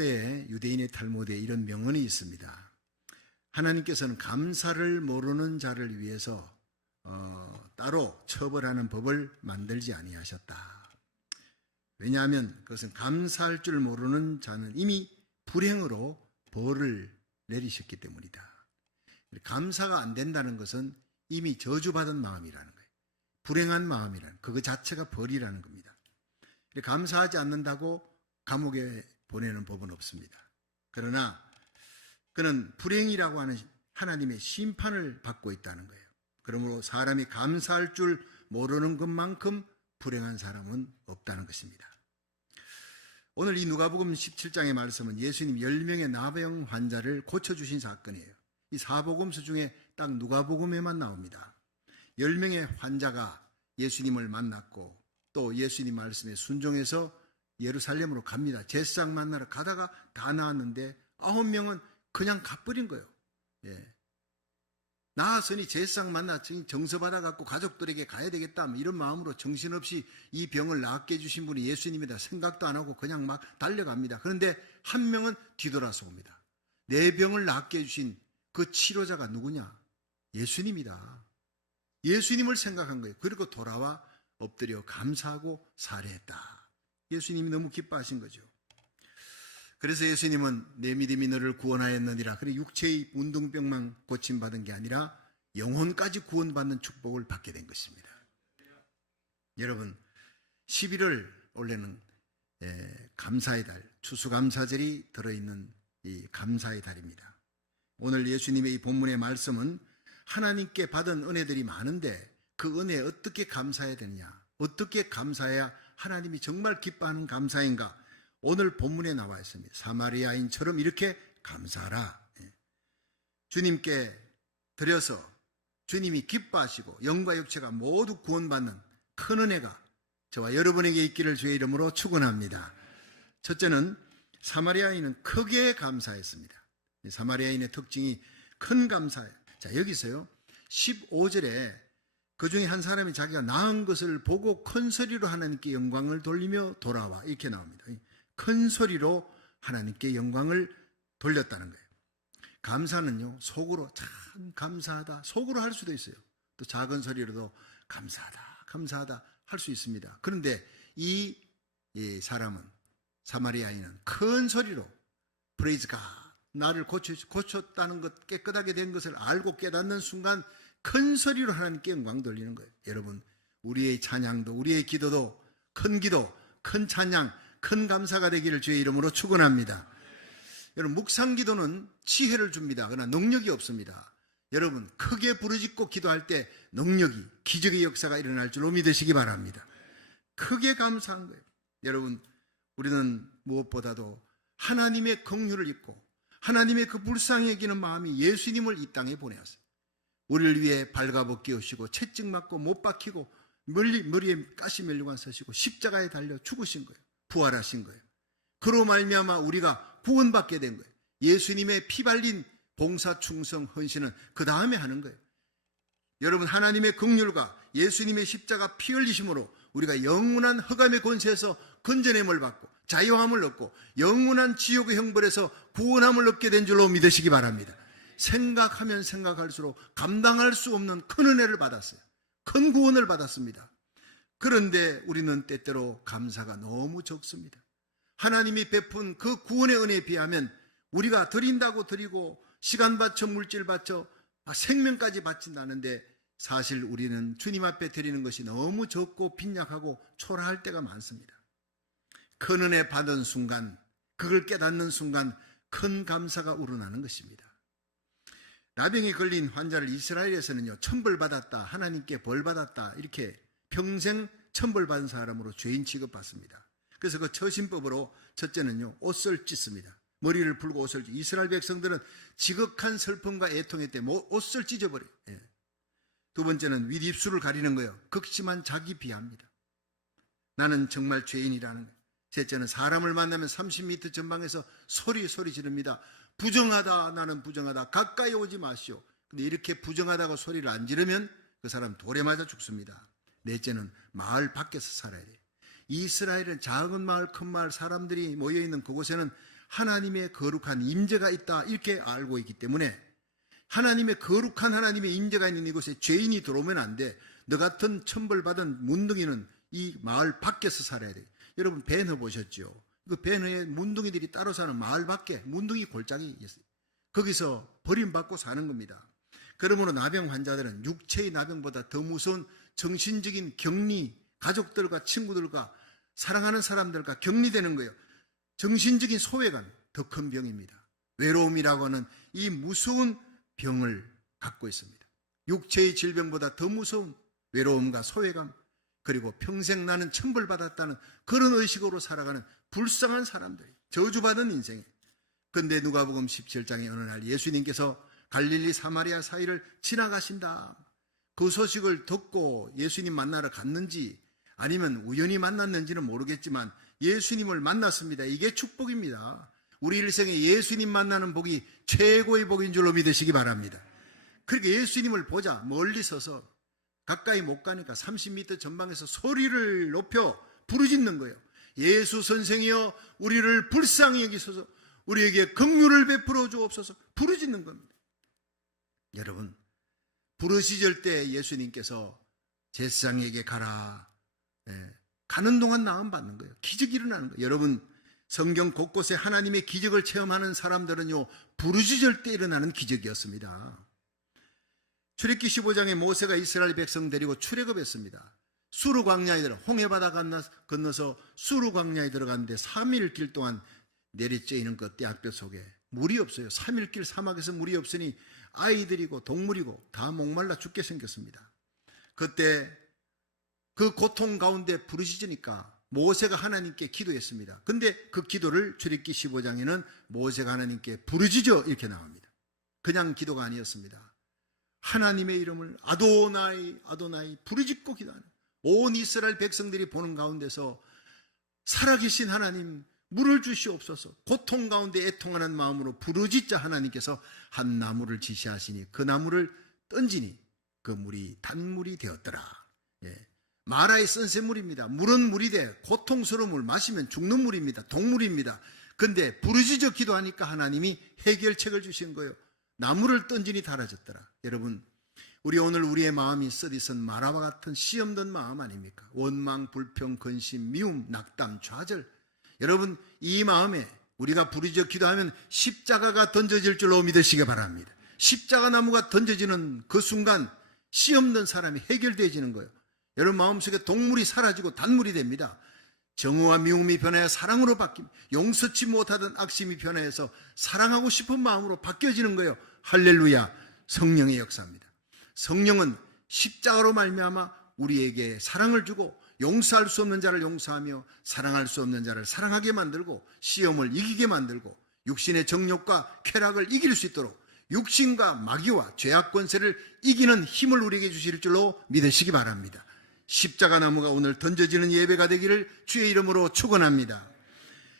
유대인의 탈무드에 이런 명언이 있습니다. 하나님께서는 감사를 모르는 자를 위해서 따로 처벌하는 법을 만들지 아니하셨다. 왜냐하면 그것은 감사할 줄 모르는 자는 이미 불행으로 벌을 내리셨기 때문이다. 감사가 안 된다는 것은 이미 저주받은 마음이라는 거예요. 불행한 마음이라는, 그거 자체가 벌이라는 겁니다. 감사하지 않는다고 감옥에 보내는 법은 없습니다. 그러나 그는 불행이라고 하는 하나님의 심판을 받고 있다는 거예요. 그러므로 사람이 감사할 줄 모르는 것만큼 불행한 사람은 없다는 것입니다. 오늘 이 누가복음 17장의 말씀은 예수님 10명의 나병 환자를 고쳐주신 사건이에요. 이 사복음서 중에 딱 누가복음에만 나옵니다. 10명의 환자가 예수님을 만났고 또 예수님 말씀에 순종해서 예루살렘으로 갑니다. 제사장 만나러 가다가 다 나았는데 9명은 그냥 가버린 거예요. 나았으니 제사장 만나 정서받아갖고 가족들에게 가야 되겠다 이런 마음으로 정신없이 이 병을 낫게 해주신 분이 예수님이다 생각도 안 하고 그냥 막 달려갑니다. 그런데 한 명은 뒤돌아서 옵니다. 내 병을 낫게 해주신 그 치료자가 누구냐? 예수님이다. 예수님을 생각한 거예요. 그리고 돌아와 엎드려 감사하고 살해했다. 예수님이 너무 기뻐하신 거죠. 그래서 예수님은 내 믿음이 너를 구원하였느니라. 그래 육체의 문둥병만 고침받은 게 아니라 영혼까지 구원받는 축복을 받게 된 것입니다. 여러분 11월 원래는 감사의 달, 추수감사절이 들어있는 이 감사의 달입니다. 오늘 예수님의 이 본문의 말씀은 하나님께 받은 은혜들이 많은데 그 은혜에 어떻게 감사해야 되느냐, 어떻게 감사해야 하나님이 정말 기뻐하는 감사인가, 오늘 본문에 나와 있습니다. 사마리아인처럼 이렇게 감사하라. 주님께 드려서 주님이 기뻐하시고 영과 육체가 모두 구원받는 큰 은혜가 저와 여러분에게 있기를 주의 이름으로 축원합니다. 첫째는 사마리아인은 크게 감사했습니다. 사마리아인의 특징이 큰 감사예요. 자, 여기서요 15절에 그 중에 한 사람이 자기가 낳은 것을 보고 큰 소리로 하나님께 영광을 돌리며 돌아와 이렇게 나옵니다. 큰 소리로 하나님께 영광을 돌렸다는 거예요. 감사는요 속으로 참 감사하다 속으로 할 수도 있어요. 또 작은 소리로도 감사하다 감사하다 할 수 있습니다. 그런데 이 사람은, 사마리아인은 큰 소리로 프레이즈 갓, 나를 고쳤다는 것, 깨끗하게 된 것을 알고 깨닫는 순간 큰 소리로 하나님께 영광 돌리는 거예요. 여러분 우리의 찬양도 우리의 기도도 큰 기도, 큰 찬양, 큰 감사가 되기를 주의 이름으로 축원합니다. 여러분 묵상 기도는 지혜를 줍니다. 그러나 능력이 없습니다. 여러분 크게 부르짖고 기도할 때 능력이, 기적의 역사가 일어날 줄로 믿으시기 바랍니다. 크게 감사한 거예요. 여러분 우리는 무엇보다도 하나님의 긍휼을 입고 하나님의 그 불쌍히 여기는 마음이 예수님을 이 땅에 보내었어요. 우리를 위해 발가벗기우시고 채찍 맞고 못 박히고 머리에 가시 멜류관 서시고 십자가에 달려 죽으신 거예요. 부활하신 거예요. 그로 말미암아 우리가 구원받게 된 거예요. 예수님의 피 발린 봉사, 충성, 헌신은 그 다음에 하는 거예요. 여러분 하나님의 긍휼과 예수님의 십자가 피 흘리심으로 우리가 영원한 흑암의 권세에서 건져냄을 받고 자유함을 얻고 영원한 지옥의 형벌에서 구원함을 얻게 된 줄로 믿으시기 바랍니다. 생각하면 생각할수록 감당할 수 없는 큰 은혜를 받았어요. 큰 구원을 받았습니다. 그런데 우리는 때때로 감사가 너무 적습니다. 하나님이 베푼 그 구원의 은혜에 비하면 우리가 드린다고 드리고 시간 바쳐 물질 바쳐 생명까지 바친다는데 사실 우리는 주님 앞에 드리는 것이 너무 적고 빈약하고 초라할 때가 많습니다. 큰 은혜 받은 순간, 그걸 깨닫는 순간 큰 감사가 우러나는 것입니다. 나병에 걸린 환자를 이스라엘에서는요 천벌받았다, 하나님께 벌받았다 이렇게 평생 천벌받은 사람으로 죄인 취급받습니다. 그래서 그 처신법으로 첫째는요 옷을 찢습니다. 머리를 풀고 옷을 찢. 이스라엘 백성들은 지극한 슬픔과 애통에 때문에 옷을 찢어버려요. 두 번째는 윗입술을 가리는 거예요. 극심한 자기 비하입니다. 나는 정말 죄인이라는 거예요. 셋째는 사람을 만나면 30m 전방에서 소리 지릅니다. 부정하다, 나는 부정하다, 가까이 오지 마시오. 근데 이렇게 부정하다고 소리를 안 지르면 그 사람 돌에 맞아 죽습니다. 넷째는 마을 밖에서 살아야 돼요. 이스라엘은 작은 마을, 큰 마을, 사람들이 모여있는 그곳에는 하나님의 거룩한 임재가 있다 이렇게 알고 있기 때문에 하나님의 거룩한 하나님의 임재가 있는 이곳에 죄인이 들어오면 안 돼. 너 같은 천벌받은 문둥이는 이 마을 밖에서 살아야 돼. 여러분 배너 보셨죠? 그 배너에 문둥이들이 따로 사는 마을 밖에 문둥이 골짜기 있어요. 거기서 버림받고 사는 겁니다. 그러므로 나병 환자들은 육체의 나병보다 더 무서운 정신적인 격리, 가족들과 친구들과 사랑하는 사람들과 격리되는 거예요. 정신적인 소외감, 더 큰 병입니다. 외로움이라고 하는 이 무서운 병을 갖고 있습니다. 육체의 질병보다 더 무서운 외로움과 소외감, 그리고 평생 나는 천벌받았다는 그런 의식으로 살아가는 불쌍한 사람들, 저주받은 인생에. 근데 누가복음 17장의 어느 날 예수님께서 갈릴리 사마리아 사이를 지나가신다. 그 소식을 듣고 예수님 만나러 갔는지 아니면 우연히 만났는지는 모르겠지만 예수님을 만났습니다. 이게 축복입니다. 우리 일생에 예수님 만나는 복이 최고의 복인 줄로 믿으시기 바랍니다. 그렇게 예수님을 보자 멀리 서서 가까이 못 가니까 30m 전방에서 소리를 높여 부르짖는 거예요. 예수 선생이여 우리를 불쌍히 여기소서, 우리에게 긍휼을 베풀어 주옵소서. 부르짖는 겁니다. 여러분, 부르짖을 때 예수님께서 제사장에게 가라. 가는 동안 나음 받는 거예요. 기적이 일어나는 거예요. 여러분, 성경 곳곳에 하나님의 기적을 체험하는 사람들은요, 부르짖을 때 일어나는 기적이었습니다. 출애굽기 15장에 모세가 이스라엘 백성 데리고 출애굽했습니다. 수르 광야에 들어 홍해바다 건너서 수르 광야에 들어갔는데 3일 길 동안 내리쬐이는 그 떼약볕 속에 물이 없어요. 3일 길 사막에서 물이 없으니 아이들이고 동물이고 다 목말라 죽게 생겼습니다. 그때 그 고통 가운데 부르짖으니까 모세가 하나님께 기도했습니다. 근데 그 기도를 출애굽기 15장에는 모세가 하나님께 부르짖어 이렇게 나옵니다. 그냥 기도가 아니었습니다. 하나님의 이름을 아도나이 아도나이 부르짖고 기도하는 온 이스라엘 백성들이 보는 가운데서 살아계신 하나님 물을 주시옵소서. 고통 가운데 애통하는 마음으로 부르짖자 하나님께서 한 나무를 지시하시니 그 나무를 던지니 그 물이 단물이 되었더라. 마라의 선새물입니다. 물은 물이 돼 고통스러운 물, 마시면 죽는 물입니다. 동물입니다. 근데 부르짖어 기도하니까 하나님이 해결책을 주신 거예요. 나무를 던지니 달아졌더라. 여러분, 우리 오늘 우리의 마음이 쓰디쓴 마라와 같은 시험된 마음 아닙니까? 원망, 불평, 근심, 미움, 낙담, 좌절. 여러분, 이 마음에 우리가 부르짖어 기도하면 십자가가 던져질 줄로 믿으시기 바랍니다. 십자가 나무가 던져지는 그 순간 시험된 사람이 해결되어지는 거예요. 여러분 마음속에 동물이 사라지고 단물이 됩니다. 정의와 미움이 변하여 사랑으로 바뀝니다. 용서치 못하던 악심이 변화해서 사랑하고 싶은 마음으로 바뀌어지는 거예요. 할렐루야. 성령의 역사입니다. 성령은 십자가로 말미암아 우리에게 사랑을 주고 용서할 수 없는 자를 용서하며 사랑할 수 없는 자를 사랑하게 만들고 시험을 이기게 만들고 육신의 정욕과 쾌락을 이길 수 있도록 육신과 마귀와 죄악 권세를 이기는 힘을 우리에게 주실 줄로 믿으시기 바랍니다. 십자가 나무가 오늘 던져지는 예배가 되기를 주의 이름으로 축원합니다.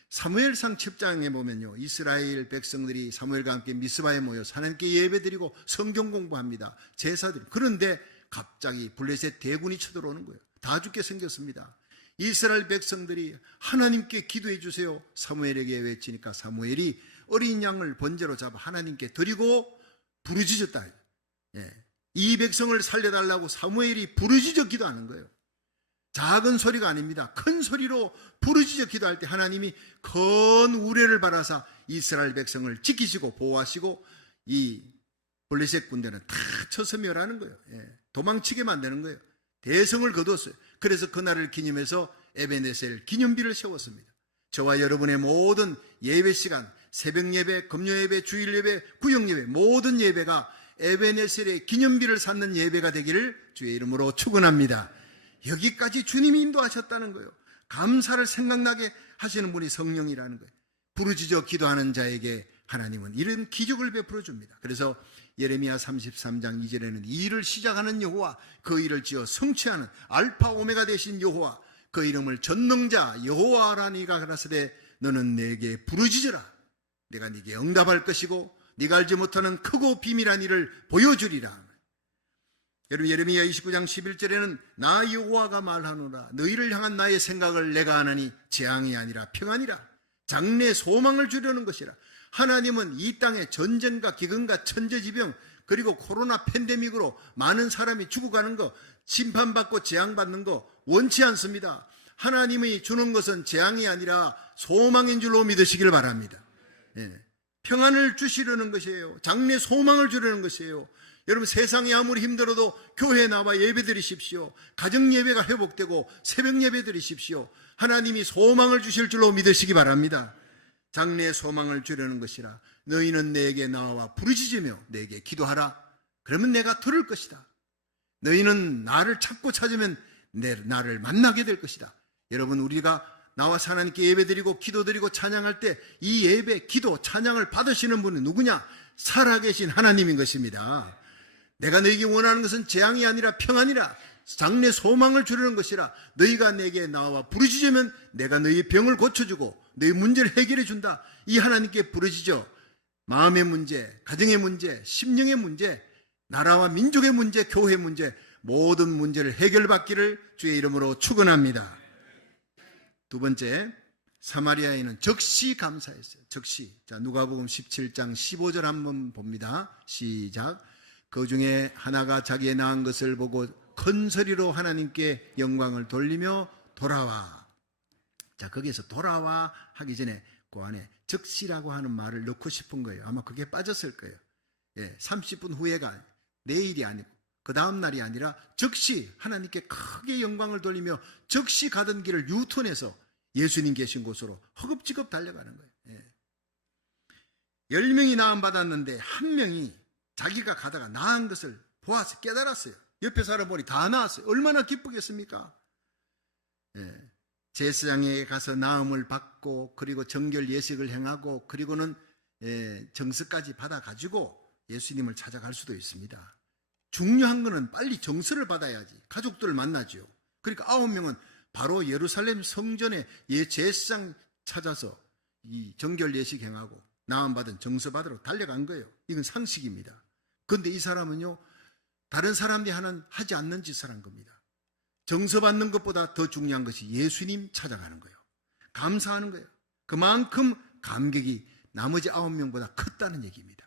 사무엘상 10장에 보면요, 이스라엘 백성들이 사무엘과 함께 미스바에 모여서 하나님께 예배드리고 성경 공부합니다. 제사드리고. 그런데 갑자기 블레셋 대군이 쳐들어오는 거예요. 다 죽게 생겼습니다. 이스라엘 백성들이 하나님께 기도해 주세요. 사무엘에게 외치니까 사무엘이 어린 양을 번제로 잡아 하나님께 드리고 부르짖었다. 이 백성을 살려달라고 사무엘이 부르짖어 기도하는 거예요. 작은 소리가 아닙니다. 큰 소리로 부르짖어 기도할 때 하나님이 큰 우레를 바라사 이스라엘 백성을 지키시고 보호하시고 이 블레셋 군대는 다 쳐서 멸하는 거예요. 도망치게 만드는 거예요. 대성을 거두었어요. 그래서 그날을 기념해서 에베네셀 기념비를 세웠습니다. 저와 여러분의 모든 예배 시간, 새벽 예배, 금요 예배, 주일 예배, 구역 예배, 모든 예배가 에베네셀의 기념비를 쌓는 예배가 되기를 주의 이름으로 축원합니다. 여기까지 주님이 인도하셨다는 거예요. 감사를 생각나게 하시는 분이 성령이라는 거예요. 부르짖어 기도하는 자에게 하나님은 이런 기적을 베풀어 줍니다. 그래서 예레미야 33장 2절에는 이 일을 시작하는 여호와, 그 일을 지어 성취하는 알파 오메가 되신 여호와, 그 이름을 전능자 여호와라니가 가라사대 너는 내게 부르짖으라. 내가 네게 응답할 것이고 네가 알지 못하는 크고 비밀한 일을 보여주리라. 여러분 예레미야 29장 11절에는 나 여호와가 말하노라. 너희를 향한 나의 생각을 내가 아나니 재앙이 아니라 평안이라. 장래 소망을 주려는 것이라. 하나님은 이 땅에 전쟁과 기근과 천재지병 그리고 코로나 팬데믹으로 많은 사람이 죽어가는 거, 심판받고 재앙받는 거 원치 않습니다. 하나님이 주는 것은 재앙이 아니라 소망인 줄로 믿으시길 바랍니다. 평안을 주시려는 것이에요. 장래 소망을 주려는 것이에요. 여러분, 세상이 아무리 힘들어도 교회에 나와 예배 드리십시오. 가정 예배가 회복되고 새벽 예배 드리십시오. 하나님이 소망을 주실 줄로 믿으시기 바랍니다. 장래 소망을 주려는 것이라. 너희는 내게 나와 부르짖으며 내게 기도하라. 그러면 내가 들을 것이다. 너희는 나를 찾고 찾으면 나를 만나게 될 것이다. 여러분, 우리가 나와서 하나님께 예배드리고 기도드리고 찬양할 때 이 예배, 기도, 찬양을 받으시는 분은 누구냐? 살아계신 하나님인 것입니다. 내가 너희에게 원하는 것은 재앙이 아니라 평안이라. 장래 소망을 주려는 것이라. 너희가 내게 나와 부르짖으면 내가 너희 병을 고쳐주고 너희 문제를 해결해 준다. 이 하나님께 부르짖어 마음의 문제, 가정의 문제, 심령의 문제, 나라와 민족의 문제, 교회 문제, 모든 문제를 해결받기를 주의 이름으로 축원합니다. 두 번째, 사마리아인은 즉시 감사했어요. 즉시. 자, 누가복음 17장 15절 한번 봅니다. 시작. 그 중에 하나가 자기의 낳은 것을 보고 큰 소리로 하나님께 영광을 돌리며 돌아와. 자, 거기에서 돌아와 하기 전에 그 안에 즉시라고 하는 말을 넣고 싶은 거예요. 아마 그게 빠졌을 거예요. 30분 후에가 내일이 아니고 그 다음 날이 아니라 즉시 하나님께 크게 영광을 돌리며 즉시 가던 길을 유턴해서 예수님 계신 곳으로 허겁지겁 달려가는 거예요. 10명이 나음 받았는데 한 명이 자기가 가다가 나은 것을 보아서 깨달았어요. 옆에 사람 보니 다 나았어요. 얼마나 기쁘겠습니까? 제사장에게 가서 나음을 받고 그리고 정결 예식을 행하고 그리고는 정서까지 받아가지고 예수님을 찾아갈 수도 있습니다. 중요한 거는 빨리 정서를 받아야지. 가족들을 만나죠. 그러니까 9명은 바로 예루살렘 성전에 제사장 찾아서 이 정결 예식 행하고 나음 받은 정서 받으러 달려간 거예요. 이건 상식입니다. 그런데 이 사람은요, 다른 사람들이 하지 않는 짓을 한 겁니다. 정서 받는 것보다 더 중요한 것이 예수님 찾아가는 거예요. 감사하는 거예요. 그만큼 감격이 나머지 9명보다 컸다는 얘기입니다.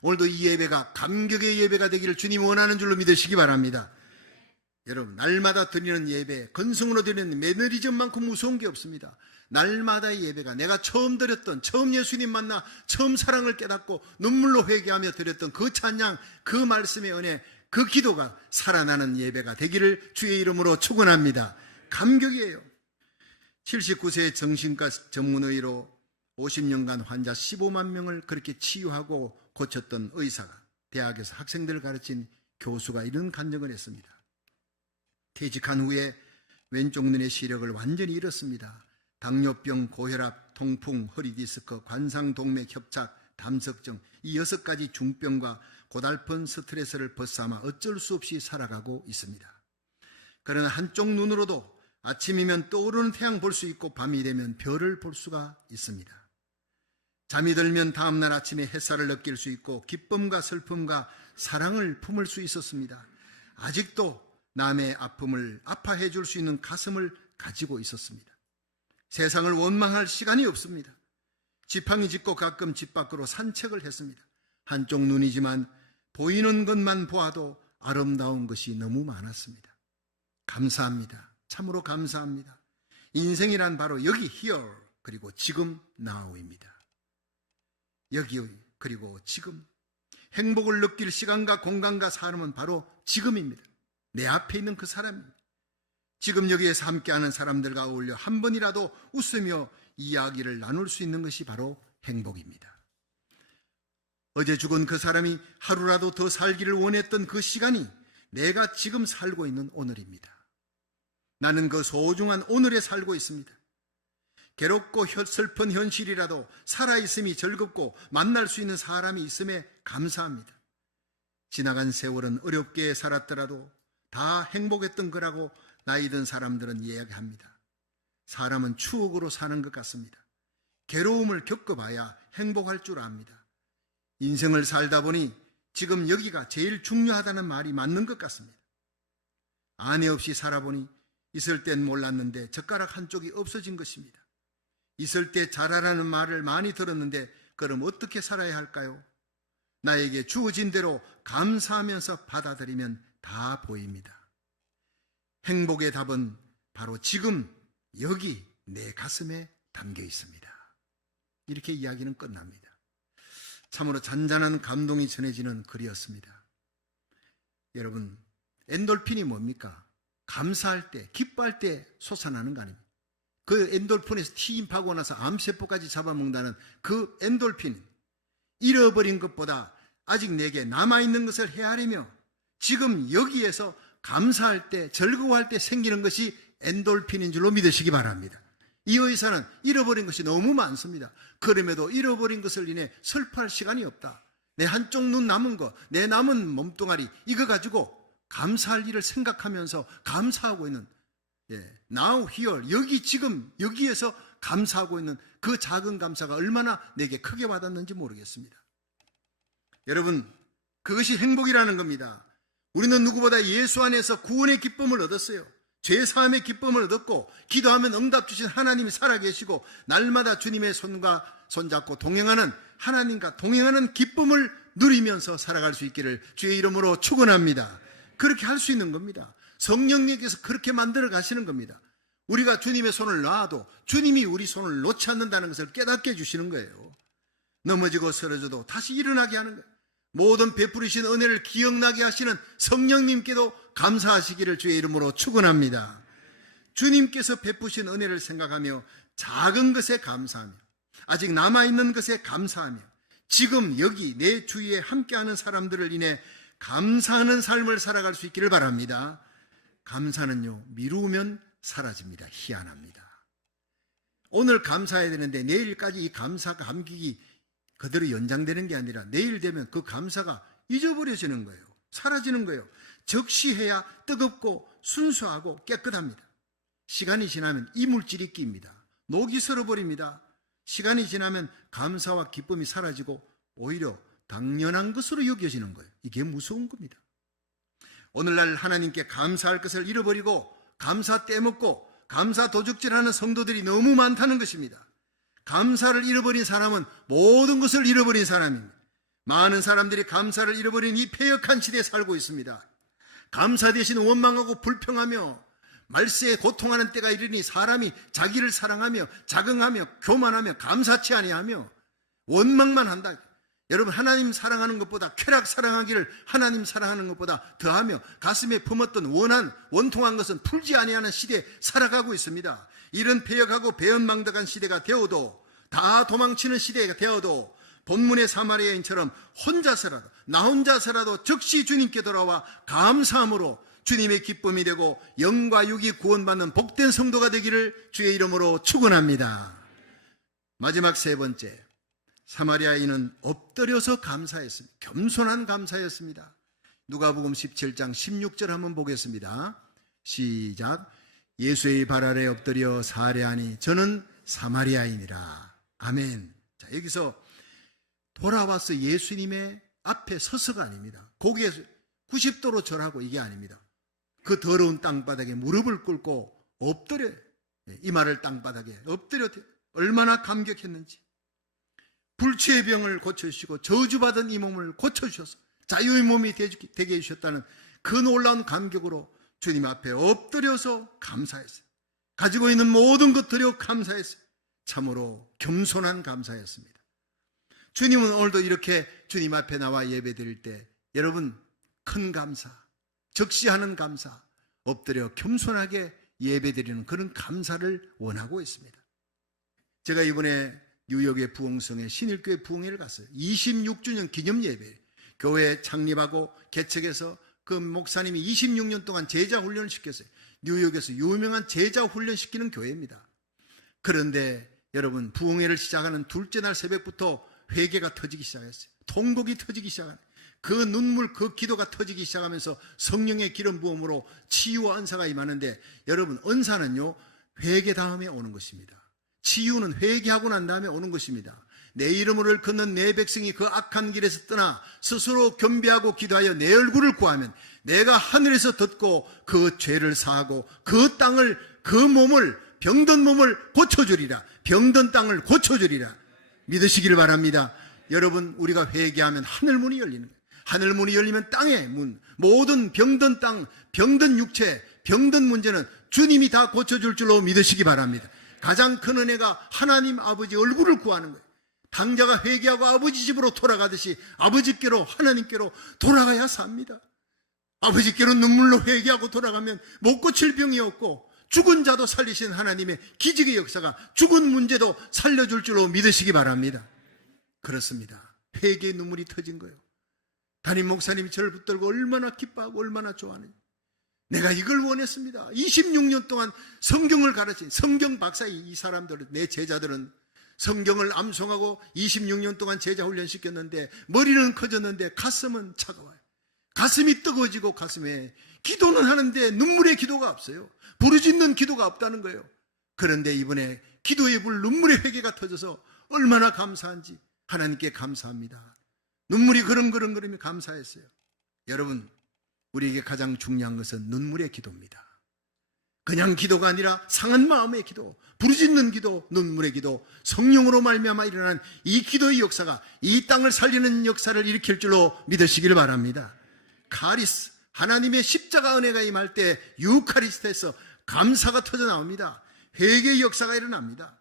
오늘도 이 예배가 감격의 예배가 되기를 주님이 원하는 줄로 믿으시기 바랍니다. 여러분, 날마다 드리는 예배, 건성으로 드리는 매너리즘만큼 무서운 게 없습니다. 날마다의 예배가 내가 처음 드렸던, 처음 예수님 만나 처음 사랑을 깨닫고 눈물로 회개하며 드렸던 그 찬양, 그 말씀의 은혜, 그 기도가 살아나는 예배가 되기를 주의 이름으로 축원합니다. 감격이에요. 79세의 정신과 전문의로 50년간 환자 15만 명을 그렇게 치유하고 고쳤던 의사가, 대학에서 학생들을 가르친 교수가 이런 간증을 했습니다. 퇴직한 후에 왼쪽 눈의 시력을 완전히 잃었습니다. 당뇨병, 고혈압, 통풍, 허리디스크, 관상동맥 협착, 담석증, 이 6가지 중병과 고달픈 스트레스를 벗삼아 어쩔 수 없이 살아가고 있습니다. 그러나 한쪽 눈으로도 아침이면 떠오르는 태양 볼 수 있고 밤이 되면 별을 볼 수가 있습니다. 잠이 들면 다음날 아침에 햇살을 느낄 수 있고 기쁨과 슬픔과 사랑을 품을 수 있었습니다. 아직도 남의 아픔을 아파해 줄 수 있는 가슴을 가지고 있었습니다. 세상을 원망할 시간이 없습니다. 지팡이 짚고 가끔 집 밖으로 산책을 했습니다. 한쪽 눈이지만 보이는 것만 보아도 아름다운 것이 너무 많았습니다. 감사합니다. 참으로 감사합니다. 인생이란 바로 여기 here 그리고 지금 now입니다. 여기 그리고 지금. 행복을 느낄 시간과 공간과 사람은 바로 지금입니다. 내 앞에 있는 그 사람입니다. 지금 여기에서 함께하는 사람들과 어울려 한 번이라도 웃으며 이야기를 나눌 수 있는 것이 바로 행복입니다. 어제 죽은 그 사람이 하루라도 더 살기를 원했던 그 시간이 내가 지금 살고 있는 오늘입니다. 나는 그 소중한 오늘에 살고 있습니다. 괴롭고 슬픈 현실이라도 살아있음이 즐겁고 만날 수 있는 사람이 있음에 감사합니다. 지나간 세월은 어렵게 살았더라도 다 행복했던 거라고 나이 든 사람들은 이야기합니다. 사람은 추억으로 사는 것 같습니다. 괴로움을 겪어봐야 행복할 줄 압니다. 인생을 살다 보니 지금 여기가 제일 중요하다는 말이 맞는 것 같습니다. 아내 없이 살아보니 있을 땐 몰랐는데 젓가락 한쪽이 없어진 것입니다. 있을 때 잘하라는 말을 많이 들었는데 그럼 어떻게 살아야 할까요? 나에게 주어진 대로 감사하면서 받아들이면 다 보입니다. 행복의 답은 바로 지금 여기 내 가슴에 담겨 있습니다. 이렇게 이야기는 끝납니다. 참으로 잔잔한 감동이 전해지는 글이었습니다. 여러분, 엔돌핀이 뭡니까? 감사할 때, 기뻐할 때 솟아나는 거 아닙니까? 그 엔돌핀에서 티임파고 나서 암세포까지 잡아먹는다는 그 엔돌핀, 잃어버린 것보다 아직 내게 남아있는 것을 헤아리며 지금 여기에서 감사할 때, 즐거워할 때 생기는 것이 엔돌핀인 줄로 믿으시기 바랍니다. 이 의사는 잃어버린 것이 너무 많습니다. 그럼에도 잃어버린 것을 인해 슬퍼할 시간이 없다. 내 한쪽 눈 남은 거, 내 남은 몸뚱아리, 이거 가지고 감사할 일을 생각하면서 감사하고 있는, now here, 여기 지금 여기에서 감사하고 있는 그 작은 감사가 얼마나 내게 크게 와닿는지 모르겠습니다. 여러분, 그것이 행복이라는 겁니다. 우리는 누구보다 예수 안에서 구원의 기쁨을 얻었어요. 죄사함의 기쁨을 얻었고, 기도하면 응답 주신 하나님이 살아계시고, 날마다 주님의 손과 손잡고 동행하는, 하나님과 동행하는 기쁨을 누리면서 살아갈 수 있기를 주의 이름으로 축원합니다. 그렇게 할 수 있는 겁니다. 성령님께서 그렇게 만들어 가시는 겁니다. 우리가 주님의 손을 놔도 주님이 우리 손을 놓지 않는다는 것을 깨닫게 해주시는 거예요. 넘어지고 쓰러져도 다시 일어나게 하는 거예요. 모든 베푸리신 은혜를 기억나게 하시는 성령님께도 감사하시기를 주의 이름으로 축원합니다. 주님께서 베푸신 은혜를 생각하며 작은 것에 감사하며 아직 남아있는 것에 감사하며 지금 여기 내 주위에 함께하는 사람들을 인해 감사하는 삶을 살아갈 수 있기를 바랍니다. 감사는요, 미루면 사라집니다. 희한합니다. 오늘 감사해야 되는데 내일까지 이 감사 감격이 그대로 연장되는 게 아니라 내일 되면 그 감사가 잊어버려지는 거예요. 사라지는 거예요. 적시해야 뜨겁고 순수하고 깨끗합니다. 시간이 지나면 이물질이 낍니다. 녹이 슬어버립니다. 시간이 지나면 감사와 기쁨이 사라지고 오히려 당연한 것으로 여겨지는 거예요. 이게 무서운 겁니다. 오늘날 하나님께 감사할 것을 잃어버리고 감사 떼먹고 감사 도적질하는 성도들이 너무 많다는 것입니다. 감사를 잃어버린 사람은 모든 것을 잃어버린 사람입니다. 많은 사람들이 감사를 잃어버린 이 패역한 시대에 살고 있습니다. 감사 대신 원망하고 불평하며 말세에 고통하는 때가 이르니 사람이 자기를 사랑하며 자긍하며 교만하며 감사치 아니하며 원망만 한다. 여러분, 하나님 사랑하는 것보다 쾌락 사랑하기를 하나님 사랑하는 것보다 더하며 가슴에 품었던 원통한 것은 풀지 아니하는 시대에 살아가고 있습니다. 이런 패역하고 배은망덕한 시대가 되어도, 다 도망치는 시대가 되어도 본문의 사마리아인처럼 혼자서라도, 나 혼자서라도 즉시 주님께 돌아와 감사함으로 주님의 기쁨이 되고 영과 육이 구원받는 복된 성도가 되기를 주의 이름으로 축원합니다. 마지막 세 번째, 사마리아인은 엎드려서 감사했습니다. 겸손한 감사였습니다. 누가복음 17장 16절 한번 보겠습니다. 시작. 예수의 발 아래 엎드려 사례하니 저는 사마리아인이라. 아멘. 자, 여기서 돌아와서 예수님의 앞에 서서가 아닙니다. 고개에서 90도로 절하고 이게 아닙니다. 그 더러운 땅바닥에 무릎을 꿇고 엎드려, 이 말을 땅바닥에 엎드려, 얼마나 감격했는지. 불치의 병을 고쳐주시고 저주받은 이 몸을 고쳐주셔서 자유의 몸이 되게 해주셨다는 그 놀라운 감격으로 주님 앞에 엎드려서 감사했어요. 가지고 있는 모든 것들을 감사했어요. 참으로 겸손한 감사였습니다. 주님은 오늘도 이렇게 주님 앞에 나와 예배 드릴 때 여러분, 큰 감사, 적시하는 감사, 엎드려 겸손하게 예배 드리는 그런 감사를 원하고 있습니다. 제가 이번에 뉴욕의 부흥성에 신일교회 부흥회를 갔어요. 26주년 기념 예배, 교회 창립하고 개척해서 그 목사님이 26년 동안 제자 훈련을 시켰어요. 뉴욕에서 유명한 제자 훈련 시키는 교회입니다. 그런데 여러분, 부흥회를 시작하는 둘째 날 새벽부터 회개가 터지기 시작했어요. 통곡이 터지기 시작한, 그 눈물, 그 기도가 터지기 시작하면서 성령의 기름 부음으로 치유와 은사가 임하는데, 여러분, 은사는요 회개 다음에 오는 것입니다. 치유는 회개하고 난 다음에 오는 것입니다. 내 이름을 걷는 내 백성이 그 악한 길에서 떠나 스스로 겸비하고 기도하여 내 얼굴을 구하면 내가 하늘에서 듣고 그 죄를 사하고 그 땅을, 그 몸을, 병든 몸을 고쳐주리라. 병든 땅을 고쳐주리라 믿으시길 바랍니다. 여러분, 우리가 회개하면 하늘문이 열리는 거예요. 하늘문이 열리면 땅의 문, 모든 병든 땅, 병든 육체, 병든 문제는 주님이 다 고쳐줄 줄로 믿으시기 바랍니다. 가장 큰 은혜가 하나님 아버지 얼굴을 구하는 거예요. 당자가 회개하고 아버지 집으로 돌아가듯이 아버지께로, 하나님께로 돌아가야 삽니다. 아버지께로 눈물로 회개하고 돌아가면 못 고칠 병이 없고, 죽은 자도 살리신 하나님의 기적의 역사가 죽은 문제도 살려줄 줄로 믿으시기 바랍니다. 그렇습니다. 회개의 눈물이 터진 거예요. 담임 목사님이 저를 붙들고 얼마나 기뻐하고 얼마나 좋아하는지. 내가 이걸 원했습니다. 26년 동안 성경을 가르친 성경 박사의 이 사람들은, 내 제자들은 성경을 암송하고 26년 동안 제자 훈련 시켰는데 머리는 커졌는데 가슴은 차가워요. 가슴이 뜨거워지고 가슴에 기도는 하는데 눈물의 기도가 없어요. 부르짖는 기도가 없다는 거예요. 그런데 이번에 기도의 불, 눈물의 회개가 터져서 얼마나 감사한지 하나님께 감사합니다. 눈물이 그릉그릉 감사했어요. 여러분, 우리에게 가장 중요한 것은 눈물의 기도입니다. 그냥 기도가 아니라 상한 마음의 기도, 부르짖는 기도, 눈물의 기도, 성령으로 말미암아 일어난 이 기도의 역사가 이 땅을 살리는 역사를 일으킬 줄로 믿으시길 바랍니다. 카리스, 하나님의 십자가 은혜가 임할 때 유카리스트에서 감사가 터져 나옵니다. 회개의 역사가 일어납니다.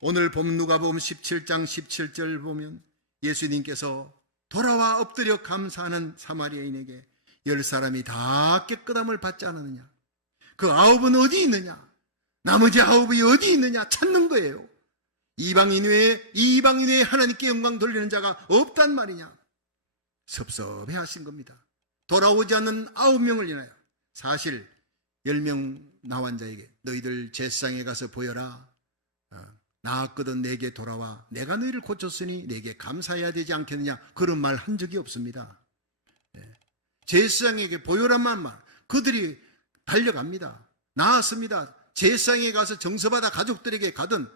오늘 본 누가복음 17장 17절 보면 예수님께서 돌아와 엎드려 감사하는 사마리아인에게 10사람이 다 깨끗함을 받지 않았느냐? 그 9은 어디 있느냐? 나머지 9이 어디 있느냐? 찾는 거예요. 이방인 외에 하나님께 영광 돌리는 자가 없단 말이냐? 섭섭해 하신 겁니다. 돌아오지 않는 9명을 인하여 사실 10명 나온 자에게 너희들 제사장에 가서 보여라. 나았거든 내게 돌아와 내가 너희를 고쳤으니 내게 감사해야 되지 않겠느냐, 그런 말 한 적이 없습니다. 제사장에게 보여라만 말, 그들이 달려갑니다. 나았습니다. 제사장에 가서 정서받아 가족들에게 가든,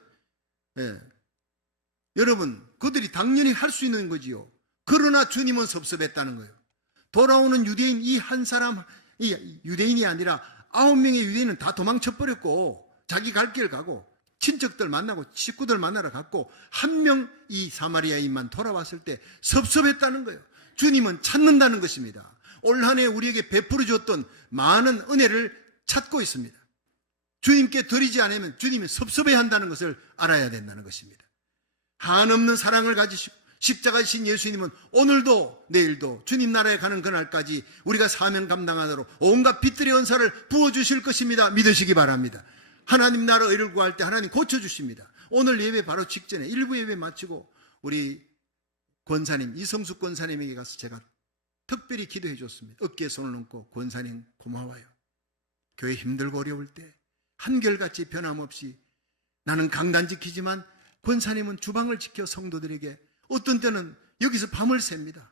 여러분, 그들이 당연히 할 수 있는 거지요. 그러나 주님은 섭섭했다는 거예요. 돌아오는 유대인 이 한 사람, 이 유대인이 아니라 9명의 유대인은 다 도망쳐버렸고 자기 갈 길 가고 친척들 만나고 식구들 만나러 갔고, 한 명 이 사마리아인만 돌아왔을 때 섭섭했다는 거예요. 주님은 찾는다는 것입니다. 올 한 해 우리에게 베풀어 줬던 많은 은혜를 찾고 있습니다. 주님께 드리지 않으면 주님이 섭섭해 한다는 것을 알아야 된다는 것입니다. 한없는 사랑을 가지시고 십자가이신 예수님은 오늘도 내일도 주님 나라에 가는 그날까지 우리가 사명 감당하도록 온갖 빛들의 은사를 부어주실 것입니다. 믿으시기 바랍니다. 하나님 나라 의를 구할 때 하나님 고쳐주십니다. 오늘 예배 바로 직전에 1부 예배 마치고 우리 권사님, 이성숙 권사님에게 가서 제가 특별히 기도해 줬습니다. 어깨에 손을 얹고, 권사님 고마워요. 교회 힘들고 어려울 때 한결같이 변함없이 나는 강단 지키지만 권사님은 주방을 지켜 성도들에게 어떤 때는 여기서 밤을 셉니다.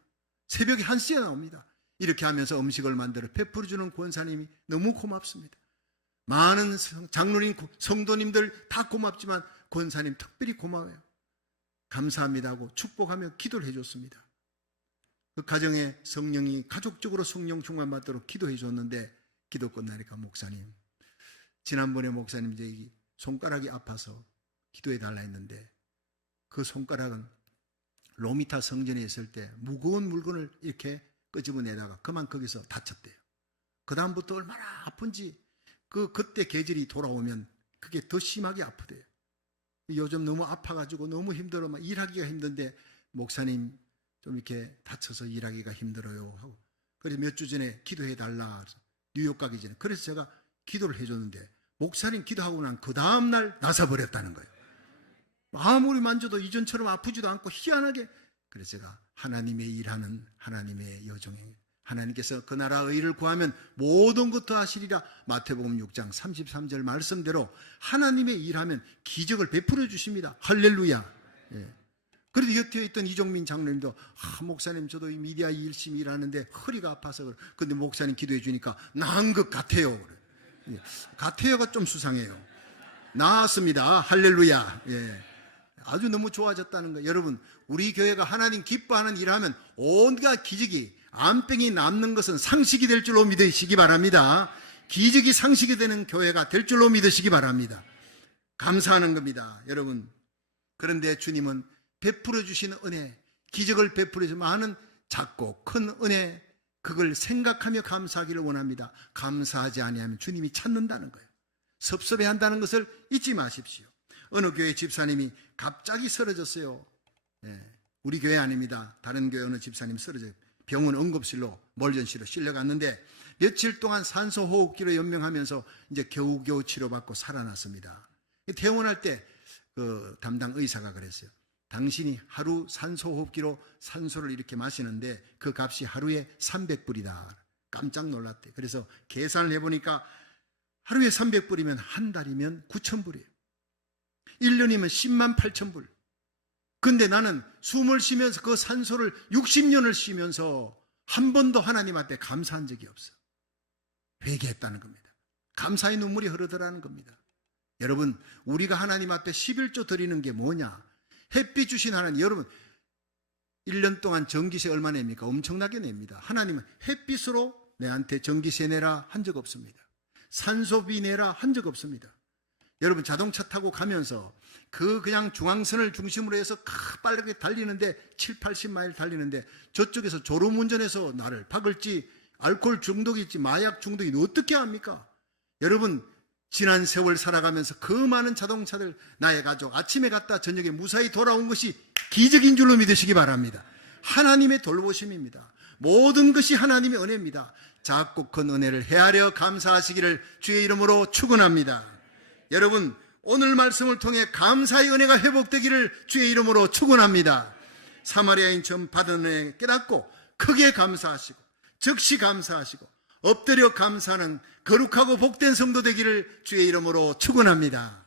새벽에 1시에 나옵니다. 이렇게 하면서 음식을 만들어 베풀어주는 권사님이 너무 고맙습니다. 많은 장로님, 성도님들 다 고맙지만 권사님 특별히 고마워요. 감사합니다 하고 축복하며 기도를 해줬습니다. 그 가정에 성령이 가족적으로 성령 충만 받도록 기도해 줬는데, 기도 끝나니까 목사님, 지난번에 목사님 이제 손가락이 아파서 기도해 달라 했는데 그 손가락은 로미타 성전에 있을 때 무거운 물건을 이렇게 끄집어내다가 그만 거기서 다쳤대요. 그 다음부터 얼마나 아픈지, 그때 계절이 돌아오면 그게 더 심하게 아프대요. 요즘 너무 아파가지고 너무 힘들어, 막 일하기가 힘든데 목사님 좀 이렇게 다쳐서 일하기가 힘들어요 하고, 그래서 몇 주 전에 기도해 달라, 뉴욕 가기 전에. 그래서 제가 기도를 해줬는데 목사님 기도하고 난 그 다음날 나서버렸다는 거예요. 아무리 만져도 이전처럼 아프지도 않고 희한하게. 그래서 제가 하나님의 일하는 하나님의 여종에, 하나님께서 그 나라 의를 구하면 모든 것 더 하시리라, 마태복음 6장 33절 말씀대로 하나님의 일하면 기적을 베풀어 주십니다. 할렐루야. 그래도 곁에 있던 이종민 장로님도, 목사님 저도 이 미디어 열심히 일하는데 허리가 아파서 그래. 근데 목사님 기도해 주니까 나은 것 같아요. 그래. 같아요가 좀 수상해요. 나았습니다. 할렐루야. 아주 너무 좋아졌다는 거예요. 여러분, 우리 교회가 하나님 기뻐하는 일하면 온갖 기적이, 암병이 남는 것은 상식이 될 줄로 믿으시기 바랍니다. 기적이 상식이 되는 교회가 될 줄로 믿으시기 바랍니다. 감사하는 겁니다, 여러분. 그런데 주님은 베풀어 주시는 은혜, 기적을 베풀어 주신 많은 작고 큰 은혜, 그걸 생각하며 감사하기를 원합니다. 감사하지 아니하면 주님이 찾는다는 거예요. 섭섭해한다는 것을 잊지 마십시오. 어느 교회 집사님이 갑자기 쓰러졌어요. 우리 교회 아닙니다. 다른 교회 어느 집사님 쓰러져요. 병원 응급실로 몰전실로 실려갔는데 며칠 동안 산소호흡기로 연명하면서 이제 겨우겨우 치료받고 살아났습니다. 퇴원할 때 그 담당 의사가 그랬어요. 당신이 하루 산소호흡기로 산소를 이렇게 마시는데 그 값이 하루에 300불이다. 깜짝 놀랐대. 그래서 계산을 해보니까 하루에 300불이면 한 달이면 9,000불이에요. 1년이면 10만 8천 불. 근데 나는 숨을 쉬면서 그 산소를 60년을 쉬면서 한 번도 하나님 앞에 감사한 적이 없어. 회개했다는 겁니다. 감사의 눈물이 흐르더라는 겁니다. 여러분, 우리가 하나님 앞에 11조 드리는 게 뭐냐? 햇빛 주신 하나님, 여러분 1년 동안 전기세 얼마 냅니까? 엄청나게 냅니다. 하나님은 햇빛으로 내한테 전기세 내라 한 적 없습니다. 산소비 내라 한 적 없습니다. 여러분 자동차 타고 가면서 그냥 중앙선을 중심으로 해서 빠르게 달리는데 7, 80마일 달리는데 저쪽에서 졸음운전해서 나를 박을지 알코올 중독이 있지 마약 중독이 어떻게 합니까? 여러분 지난 세월 살아가면서 그 많은 자동차들 나의 가족 아침에 갔다 저녁에 무사히 돌아온 것이 기적인 줄로 믿으시기 바랍니다. 하나님의 돌보심입니다. 모든 것이 하나님의 은혜입니다. 작고 큰 은혜를 헤아려 감사하시기를 주의 이름으로 축원합니다. 여러분 오늘 말씀을 통해 감사의 은혜가 회복되기를 주의 이름으로 축원합니다. 사마리아인 처음 받은 은혜 깨닫고 크게 감사하시고 즉시 감사하시고 엎드려 감사하는 거룩하고 복된 성도 되기를 주의 이름으로 축원합니다.